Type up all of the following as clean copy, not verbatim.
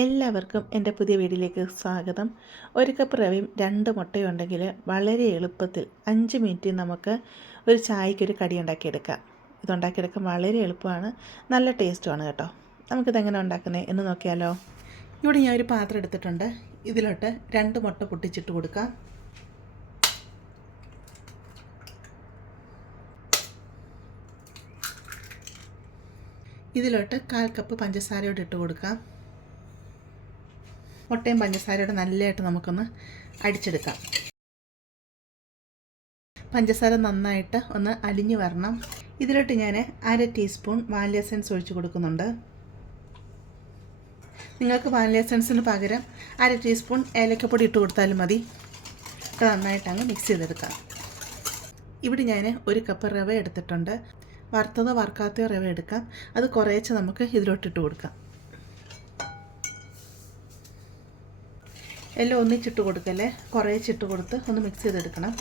എല്ലാവർക്കും എൻ്റെ പുതിയ വീഡിയോയിലേക്ക് സ്വാഗതം. ഒരു കപ്പ് റവയും 2 മുട്ടയും ഉണ്ടെങ്കിൽ വളരെ എളുപ്പത്തിൽ 5 മിനിറ്റിൽ നമുക്ക് ഒരു ചായക്കൊരു കടി ഉണ്ടാക്കിയെടുക്കാം. ഇതുണ്ടാക്കിയെടുക്കാൻ വളരെ എളുപ്പമാണ്, നല്ല ടേസ്റ്റുമാണ് കേട്ടോ. നമുക്കിതെങ്ങനെ ഉണ്ടാക്കുന്നത് എന്ന് നോക്കിയാലോ. ഇവിടെ ഞാൻ ഒരു പാത്രം എടുത്തിട്ടുണ്ട്. ഇതിലോട്ട് 2 മുട്ട പൊട്ടിച്ചിട്ട് കൊടുക്കാം. ഇതിലോട്ട് 1/4 കപ്പ് പഞ്ചസാരയോട് ഇട്ട് കൊടുക്കാം. മുട്ടയും പഞ്ചസാരയോടെ നല്ലതായിട്ട് നമുക്കൊന്ന് അടിച്ചെടുക്കാം. പഞ്ചസാര നന്നായിട്ട് ഒന്ന് അലിഞ്ഞു വരണം. ഇതിലോട്ട് ഞാൻ 1/2 ടീസ്പൂൺ വാനില എസൻസ് ഒഴിച്ച് കൊടുക്കുന്നുണ്ട്. നിങ്ങൾക്ക് വാനില എസൻസിന് പകരം 1/2 ടീസ്പൂൺ ഏലക്കപ്പൊടി ഇട്ട് കൊടുത്താലും മതി. ഇത് നന്നായിട്ട് അങ്ങ് മിക്സ് ചെയ്തെടുക്കാം. ഇവിടെ ഞാൻ 1 കപ്പ് റവ എടുത്തിട്ടുണ്ട്. വറുത്തതോ വറുക്കാത്തയോ റവ എടുക്കാം. അത് കുറേശ്ശെ നമുക്ക് ഇതിലോട്ടിട്ട് കൊടുക്കാം. എല്ലാം ഒന്നിച്ചിട്ട് കൊടുക്കല്ലേ, കുറേശ്ശിട്ട് കൊടുത്ത് ഒന്ന് മിക്സ് ചെയ്തെടുക്കണം.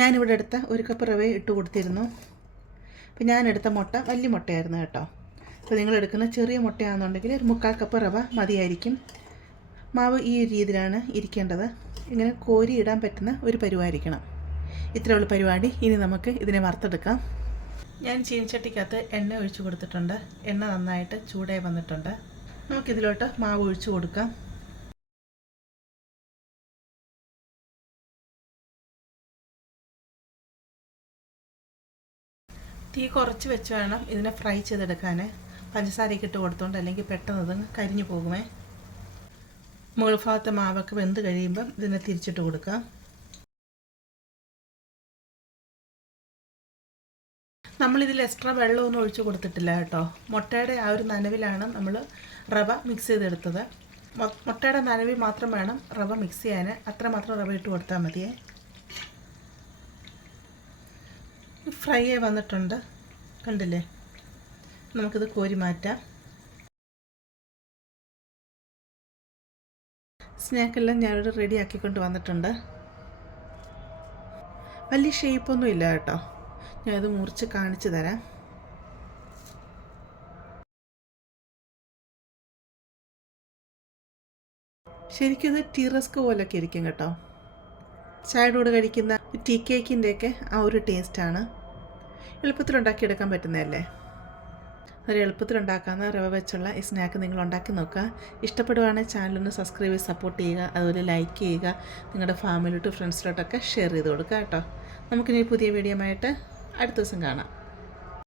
ഞാനിവിടെ എടുത്ത 1 കപ്പ് റവ ഇട്ട് കൊടുത്തിരുന്നു. അപ്പോൾ ഞാനെടുത്ത മുട്ട വലിയ മുട്ടയായിരുന്നു കേട്ടോ. അപ്പോൾ നിങ്ങളെടുക്കുന്ന ചെറിയ മുട്ടയാണെന്നുണ്ടെങ്കിൽ ഒരു 1/4 കപ്പ് റവ മതിയായിരിക്കും. മാവ് ഈ രീതിയിലാണ് ഇരിക്കേണ്ടത്. ഇങ്ങനെ കോരി ഇടാൻ പറ്റുന്ന ഒരു പരുവായിരിക്കണം. ഇത്രയുള്ള പരിപാടി. ഇനി നമുക്ക് ഇതിനെ വറുത്തെടുക്കാം. ഞാൻ ചീനിച്ചട്ടിക്കകത്ത് എണ്ണ ഒഴിച്ച് കൊടുത്തിട്ടുണ്ട്. എണ്ണ നന്നായിട്ട് ചൂടായി വന്നിട്ടുണ്ട്. നമുക്കിതിലോട്ട് മാവ് ഒഴിച്ച് കൊടുക്കാം. തീ കുറച്ച് വെച്ച് വേണം ഇതിനെ ഫ്രൈ ചെയ്തെടുക്കാൻ. പഞ്ചസാരയൊക്കെ ഇട്ട് കൊടുത്തോണ്ട് അല്ലെങ്കിൽ പെട്ടെന്ന് ഇത് കരിഞ്ഞു പോകുമേ. മുകൾ ഭാഗത്തെ മാവൊക്കെ വെന്ത് കഴിയുമ്പം ഇതിനെ തിരിച്ചിട്ട് കൊടുക്കാം. നമ്മളിതിൽ എക്സ്ട്രാ വെള്ളമൊന്നും ഒഴിച്ച് കൊടുത്തിട്ടില്ല കേട്ടോ. മുട്ടയുടെ ആ ഒരു നനവിലാണ് നമ്മൾ റവ മിക്സ് ചെയ്തെടുത്തത്. മുട്ടയുടെ നനവിൽ മാത്രം വേണം റവ മിക്സ് ചെയ്യാൻ. അത്രമാത്രം റവ ഇട്ട് കൊടുത്താൽ മതിയേ. ഫ്രൈ ആയി വന്നിട്ടുണ്ട്, കണ്ടില്ലേ? നമുക്കിത് കോരി മാറ്റാം. സ്നാക്കെല്ലാം ഞാനിവിടെ റെഡി ആക്കിക്കൊണ്ട് വന്നിട്ടുണ്ട്. വലിയ ഷേപ്പൊന്നും ഇല്ല കേട്ടോ. ഞാനത് മുറിച്ച് കാണിച്ചു തരാം. ശരിക്കും ഇത് ടീ റസ്ക് പോലൊക്കെ ഇരിക്കും കേട്ടോ. ചായയുടെ കൂടെ കഴിക്കുന്ന ടീ കേക്കിൻ്റെയൊക്കെ ആ ഒരു ടേസ്റ്റാണ്. എളുപ്പത്തിലുണ്ടാക്കിയെടുക്കാൻ പറ്റുന്നതല്ലേ. ഒരു എളുപ്പത്തിലുണ്ടാക്കാവുന്ന റവ വെച്ചുള്ള ഈ സ്നാക്ക് നിങ്ങൾ ഉണ്ടാക്കി നോക്കുക. ഇഷ്ടപ്പെടുവാണെങ്കിൽ ചാനലൊന്ന് സബ്സ്ക്രൈബ് ചെയ്ത് സപ്പോർട്ട് ചെയ്യുക. അതുപോലെ ലൈക്ക് ചെയ്യുക. നിങ്ങളുടെ ഫാമിലിയോട്ട് ഫ്രണ്ട്സിലോട്ടൊക്കെ ഷെയർ ചെയ്ത് കൊടുക്കുക കേട്ടോ. നമുക്കിനി പുതിയ വീഡിയോ ആയിട്ട് അടുത്ത ദിവസം കാണാം.